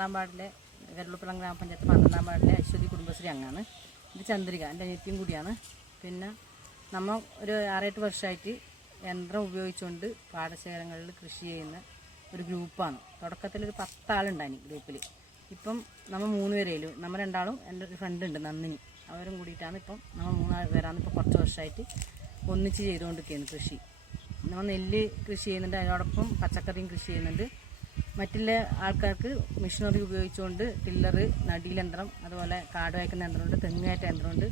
12-ാം വാർഡിലെ കരുളപ്പുറം ഗ്രാമപഞ്ചായത്ത് 12-ാം വാർഡിലെ അശ്വതി കുടുംബശ്രീ അംഗമാണ്. ഇത് ചന്ദ്രിക, എൻ്റെ അനിയത്തിയും കൂടിയാണ്. പിന്നെ നമ്മൾ ഒരു 6-8 വർഷമായിട്ട് യന്ത്രം ഉപയോഗിച്ചുകൊണ്ട് പാടശേഖരങ്ങളിൽ കൃഷി ചെയ്യുന്ന ഒരു ഗ്രൂപ്പാണ്. തുടക്കത്തിലൊരു 10 ആളുണ്ടായി ഗ്രൂപ്പിൽ. ഇപ്പം നമ്മൾ 3 പേരേലും, നമ്മൾ 2 ആളും എൻ്റെ ഒരു ഫ്രണ്ട് ഉണ്ട് നന്ദിനി, അവരും കൂടിയിട്ടാണ് ഇപ്പം നമ്മൾ 3 പേരാണ് ഇപ്പോൾ കുറച്ച് വർഷമായിട്ട് ഒന്നിച്ച് ചെയ്തുകൊണ്ടിരിക്കുന്നത് കൃഷി. നമ്മൾ നെല്ല് കൃഷി ചെയ്യുന്നുണ്ട്, അതിനോടൊപ്പം പച്ചക്കറിയും കൃഷി ചെയ്യുന്നുണ്ട്. മറ്റുള്ള ആൾക്കാർക്ക് മെഷീനറി ഉപയോഗിച്ചുകൊണ്ട് ടില്ലറ്, നടീൽ യന്ത്രം, അതുപോലെ കാട് വയ്ക്കുന്ന യന്ത്രമുണ്ട്, തെങ്ങ് കയറ്റ യന്ത്രമുണ്ട്.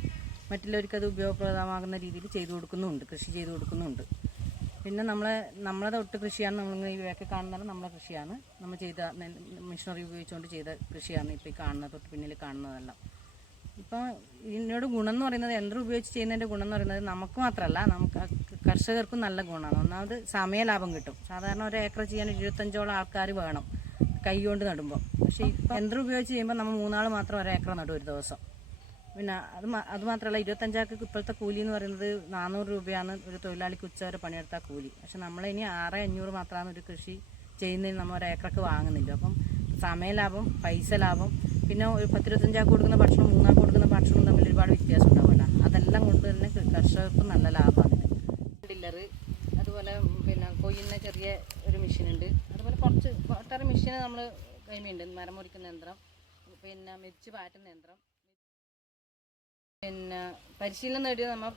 മറ്റുള്ളവർക്ക് അത് ഉപയോഗപ്രദമാകുന്ന രീതിയിൽ ചെയ്തു കൊടുക്കുന്നുമുണ്ട്, കൃഷി ചെയ്തു കൊടുക്കുന്നുമുണ്ട്. പിന്നെ നമ്മളെ തൊട്ട് കൃഷിയാണ്, നമ്മൾ ഈ വേക്കെ കാണുന്നത് നമ്മളെ കൃഷിയാണ്. നമ്മൾ ചെയ്ത മെഷീനറി ഉപയോഗിച്ചുകൊണ്ട് ചെയ്ത കൃഷിയാണ് ഇപ്പോൾ ഈ കാണുന്നത്, തൊട്ട് പിന്നിൽ കാണുന്നതെല്ലാം. ഇപ്പം ഇതിനോട് ഗുണം എന്ന് പറയുന്നത്, യന്ത്രം ഉപയോഗിച്ച് ചെയ്യുന്നതിൻ്റെ ഗുണം എന്ന് പറയുന്നത് നമുക്ക് മാത്രമല്ല, നമുക്ക് കർഷകർക്കും നല്ല ഗുണമാണ്. ഒന്നാമത് സമയലാഭം കിട്ടും. സാധാരണ ഒരു ഏക്കർ ചെയ്യാൻ 25ഓളം ആൾക്കാർ വേണം കൈ കൊണ്ട് നടുമ്പോൾ. പക്ഷേ യന്ത്രം ഉപയോഗിച്ച് ചെയ്യുമ്പോൾ നമ്മൾ 3 ആൾ മാത്രം ഒരു ഏക്കർ നടും ഒരു ദിവസം. പിന്നെ അത് മാത്രമല്ല, 25 ആൾക്ക് ഇപ്പോഴത്തെ കൂലി എന്ന് പറയുന്നത് 400 രൂപയാണ് ഒരു തൊഴിലാളിക്ക് ഉച്ചവരെ പണിയെടുത്താൽ കൂലി. പക്ഷെ നമ്മളിനി 600-500 മാത്രമാണ് ഒരു കൃഷി ചെയ്യുന്നതിന് നമ്മൾ ഒരു ഏക്കർക്ക് വാങ്ങുന്നില്ല. അപ്പം സമയലാഭം, പൈസ ലാഭം, പിന്നെ ഒരു 10-25 ആൾക്ക് കൊടുക്കുന്ന ഭക്ഷണം 3 ആൾക്ക് കൊടുക്കുന്ന ഭക്ഷണവും തമ്മിൽ ഒരുപാട് വ്യത്യാസം ഉണ്ടാവില്ല. അതെല്ലാം കൊണ്ട് തന്നെ കർഷകർക്ക് നല്ല ലാഭമാണ്. ടില്ലറ്, അതുപോലെ പിന്നെ കൊയ്യുന്ന ചെറിയ ഒരു മെഷീനുണ്ട്. അതുപോലെ കുറച്ച് ഒട്ടേറെ മെഷീന് നമ്മൾ കൈമയുണ്ട്. മരം മുറിക്കുന്ന യന്ത്രം, പിന്നെ മെതിച്ച് പാറ്റുന്ന യന്ത്രം. പിന്നെ പരിശീലനം നേടിയത് നമ്മൾ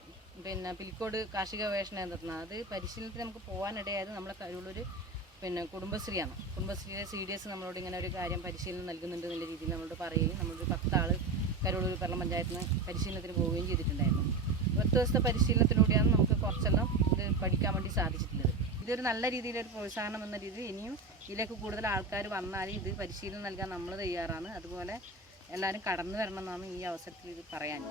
പിന്നെ പിലിക്കോട് കാർഷിക ഗവേഷണ കേന്ദ്രത്തിനാണ്. അത് പരിശീലനത്തിന് നമുക്ക് പോകാനിടയായത് നമ്മളെ കഴിവുള്ളൊരു കുടുംബശ്രീയാണ്. കുടുംബശ്രീയിലെ CDS നമ്മളോട് ഇങ്ങനെ ഒരു കാര്യം പരിശീലനം നൽകുന്നുണ്ട് എന്നുള്ള രീതിയിൽ നമ്മളോട് പറയുകയും നമ്മളൊരു 10 ആൾ കരുളൂർ പരളം പഞ്ചായത്തിന് പരിശീലനത്തിന് പോവുകയും ചെയ്തിട്ടുണ്ടായിരുന്നു. 10 ദിവസത്തെ പരിശീലനത്തിലൂടെയാണ് നമുക്ക് കുറച്ചെല്ലാം ഇത് പഠിക്കാൻ വേണ്ടി സാധിച്ചിട്ടുള്ളത്. ഇതൊരു നല്ല രീതിയിലൊരു പ്രോത്സാഹനം എന്ന രീതിയിൽ ഇനിയും ഇതിലേക്ക് കൂടുതൽ ആൾക്കാർ വന്നാൽ ഇത് പരിശീലനം നൽകാൻ നമ്മൾ തയ്യാറാണ്. അതുപോലെ എല്ലാവരും കടന്നു വരണം എന്നാണ് ഈ അവസരത്തിൽ ഇത് പറയാൻ.